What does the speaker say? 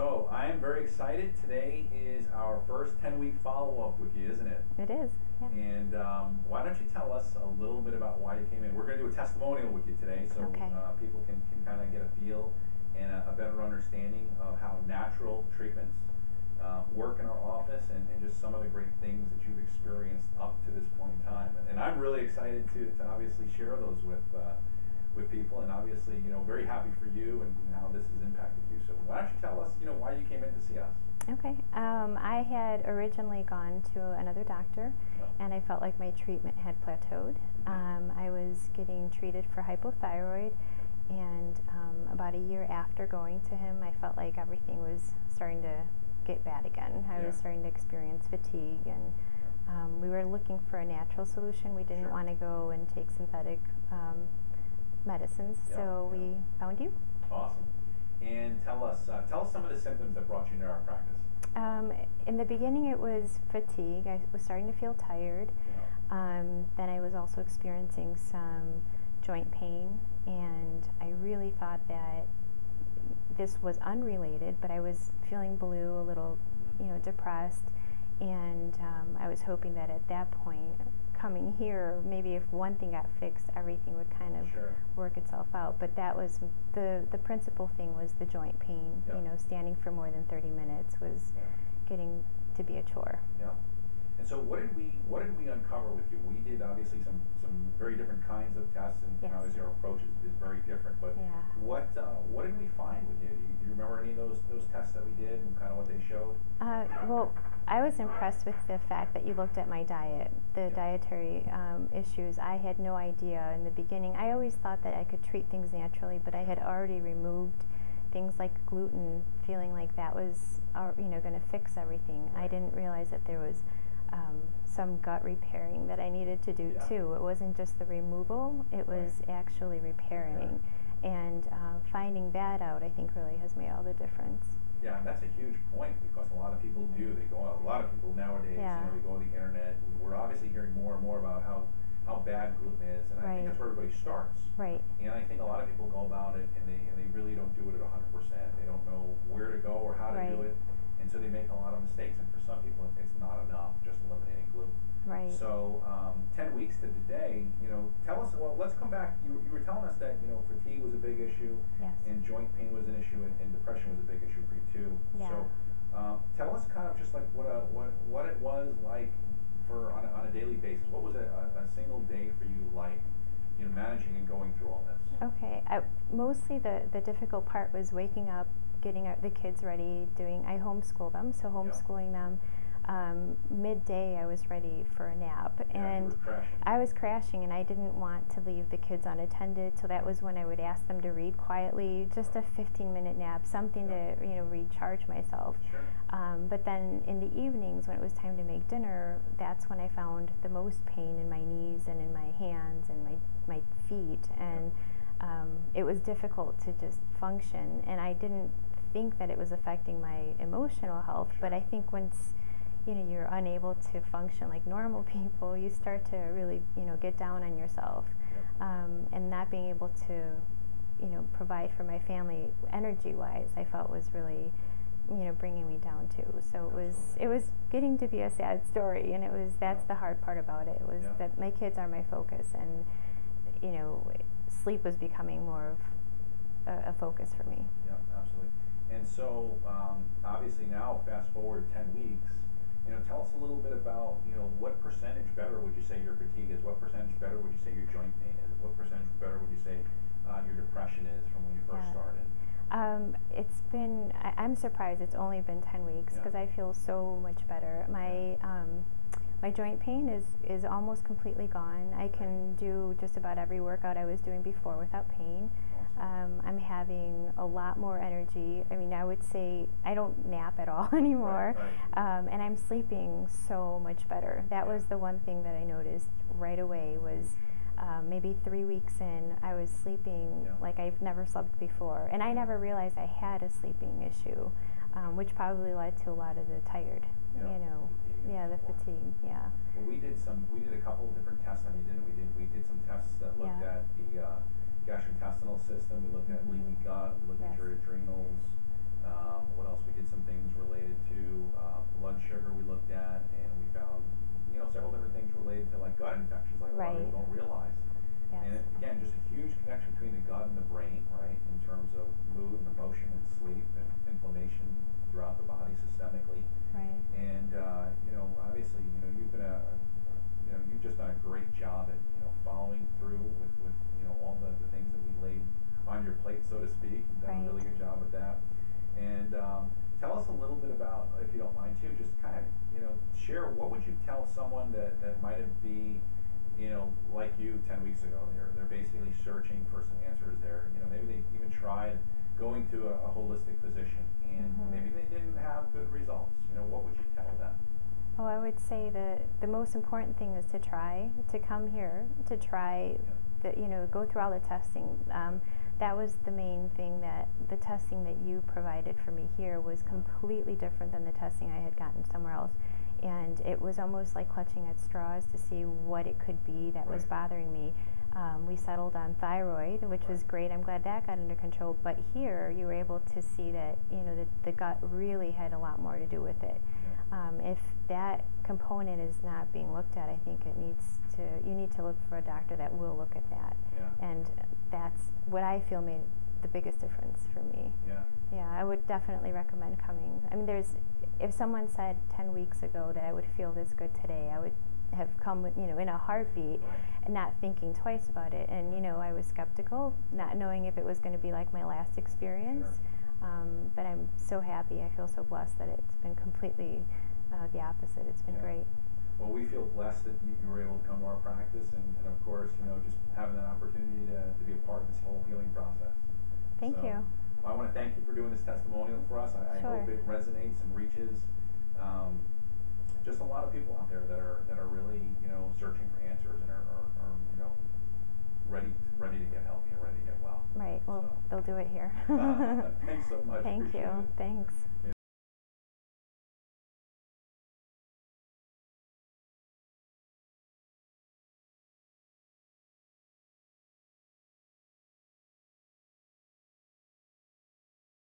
So I am very excited. Today is our first 10-week follow-up with you, isn't it? It is, yeah. And why don't you tell us a little bit about why you came in? We're going to do a testimonial with you today, so Okay. People can kind of get a feel and a better understanding of how natural treatments work in our office, and just some of the great things that you've experienced up to this point in time. And I'm really excited to obviously share those with people, and obviously, very happy for you and how this has impacted you. So why don't you tell us, why you came in to see us? Okay. I had originally gone to another doctor, and I felt like my treatment had plateaued. I was getting treated for hypothyroid, and about a year after going to him, I felt like everything was starting to get bad again. I was starting to experience fatigue, and we were looking for a natural solution. We didn't want to go and take synthetic medicines, so we found you. Awesome. And tell us some of the symptoms that brought you into our practice. In the beginning, it was fatigue. I was starting to feel tired. Then I was also experiencing some joint pain, and I really thought that this was unrelated, but I was feeling blue, a little, depressed, and I was hoping that at that point, coming here, maybe if one thing got fixed, everything would kind of work itself out. But that was the principal thing was the joint pain. Standing for more than 30 minutes was getting to be a chore. Yeah. And so what did we uncover with you? We did obviously some very different kinds of tests, and obviously our approach is very different. But what did we find with you? Do you remember any of those tests that we did and kind of what they showed? Well, I was impressed with the fact that you looked at my diet, the dietary issues. I had no idea in the beginning. I always thought that I could treat things naturally, but I had already removed things like gluten, feeling like that was going to fix everything. I didn't realize that there was some gut repairing that I needed to do too. It wasn't just the removal, it was actually repairing. And finding that out, I think, really has made all the difference. Yeah, and that's a huge point, because a lot of people do. A lot of people nowadays, they go to the internet, and we're obviously hearing more and more about how bad gluten is, and I think that's where everybody starts. Right. And I think a lot of people go about it, and they really don't do it at 100%. They don't know where to go or how to do it, and so they make a lot of mistakes. And for some people, it's not enough just eliminating gluten. Right. So 10 weeks to today, tell us. Well, let's come back. You were telling us that fatigue was a big issue, and joint pain was an issue, and depression was a big issue for you too. Yeah. So tell us kind of just like what it was like for on a daily basis. What was a single day for you like, managing and going through all this? Okay. Mostly the difficult part was waking up, getting the kids ready, I homeschool them, so homeschooling them. Midday I was ready for a nap, and I was crashing, and I didn't want to leave the kids unattended, so that was when I would ask them to read quietly, just a 15-minute nap, something to recharge myself. But then in the evenings, when it was time to make dinner, that's when I found the most pain in my knees and in my hands and my feet, and it was difficult to just function, and I didn't think that it was affecting my emotional health, but I think once you're unable to function like normal people, you start to really, get down on yourself. And not being able to, provide for my family energy-wise, I felt was really, bringing me down too. So it was getting to be a sad story, and that's the hard part about it, was that my kids are my focus, and, sleep was becoming more of a focus for me. Yeah, absolutely. And so, obviously now, fast forward 10 weeks, tell us a little bit about, what percentage better would you say your fatigue is? What percentage better would you say your joint pain is? What percentage better would you say your depression is from when you first started? It's been, I'm surprised it's only been 10 weeks, because I feel so much better. My joint pain is almost completely gone. I can do just about every workout I was doing before without pain. I'm having a lot more energy. I mean, I would say I don't nap at all anymore, and I'm sleeping so much better. That was the one thing that I noticed right away was maybe 3 weeks in, I was sleeping like I've never slept before, and I never realized I had a sleeping issue, which probably led to a lot of the tired, the fatigue, Well, we did a couple of different tests on you, didn't we? We did some tests that looked at the gastrointestinal system. We looked at leaky gut. We looked at your adrenals. What else? We did some things related to blood sugar we looked at, and we found, several different things related to like gut infections, like a lot of people don't realize. Yes. And again, just a huge connection between the gut and the brain, right, in terms of mood and emotion and sleep and inflammation throughout the body systemically. Right. And obviously, you've been you've just done a great job at following through with all the things that we laid on your plate, so to speak. You've done a really good job with that. And tell us a little bit about, if you don't mind too, just kind of share, what would you tell someone that might be like you 10 weeks ago? They're basically searching for some answers there. Maybe they even tried going to a holistic physician, and maybe they didn't have good results. What would you tell them? Oh, I would say that the most important thing is to come here, to try, go through all the testing. That was the main thing, that the testing that you provided for me here was completely different than the testing I had gotten somewhere else. And it was almost like clutching at straws to see what it could be that was bothering me. We settled on thyroid, which was great. I'm glad that got under control. But here, you were able to see that the gut really had a lot more to do with it. If that component is not being looked at, I think you need to look for a doctor that will look at that. And that's what I feel made the biggest difference for me. Yeah, I would definitely recommend coming. I mean, if someone said 10 weeks ago that I would feel this good today, I would have come with, in a heartbeat, and not thinking twice about it. And I was skeptical, not knowing if it was going to be like my last experience. But I'm so happy. I feel so blessed that it's been completely the opposite. It's been great. Well, we feel blessed that you were able to come to our practice, and of course, just having that opportunity to be a part of this whole healing process. Thank you. I want to thank you for doing this testimonial for us. I hope it resonates and reaches just a lot of people out there that are really searching for answers and are ready to get healthy and ready to get well. Right. Well, they'll do it here. Thanks so much. Thank you. Appreciate it. Thanks.